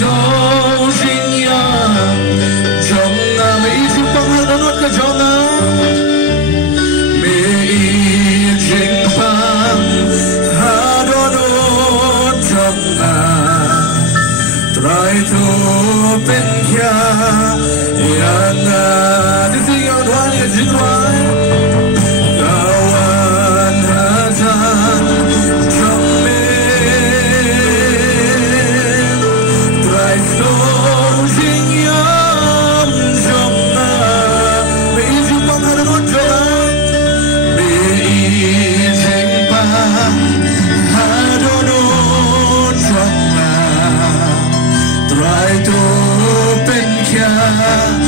sâu sinh ya trong mấy chữ bóng hương nó nuốt cả trong mấy trình băng hà đô nốt trong trai thu bên kia yang di sini orang tua ni jiwa kawan hazan trong trai sâu sinh yam trong mấy chữ bóng hương nó nuốt trong mấy trình băng hà đô nốt trong trai thu bên kia